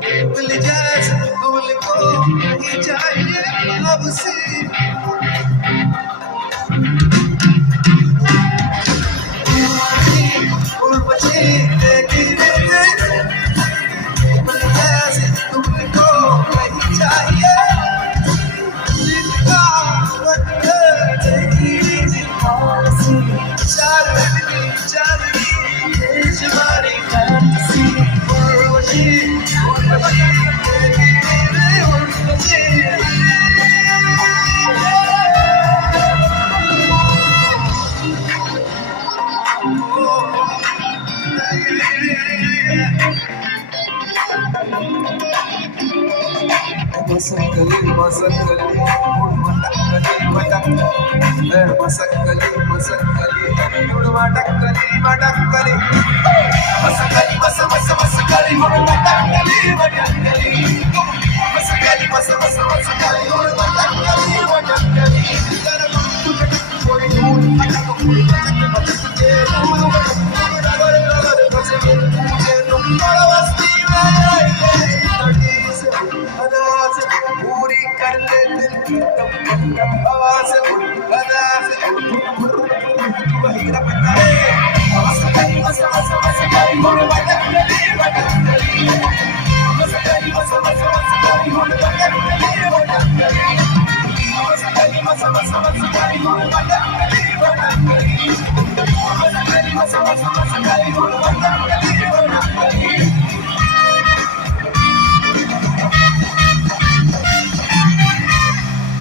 मिल जाए भूल को नहीं चाहिए अब से उड़ बचे गिरे मिल जाए तुमको नहीं चाहिए जिनका वक्त तेरी policy चांदनी देश हमारी fantasy उड़ बचे गिरे उड़ बचे Masakali, masakali, matakali, matakali, masakali, masakali, matakali, matakali, masakali, masa, masa, masakali, matakali, matakali, masakali, masa, masa, masakali, matakali, matakali. पूरी कर ले दिल की हवा से बना से बहिरा पता है मसकरी मसा मसा मसकरी मोर बटकली बटकली मसकरी मसा मसा मसकरी मोर बटकली बटकली मसकरी मसा मसा मसकरी मोर बटकली बटकली मसकरी मसा मसा मसकरी मोर बटकली बटकली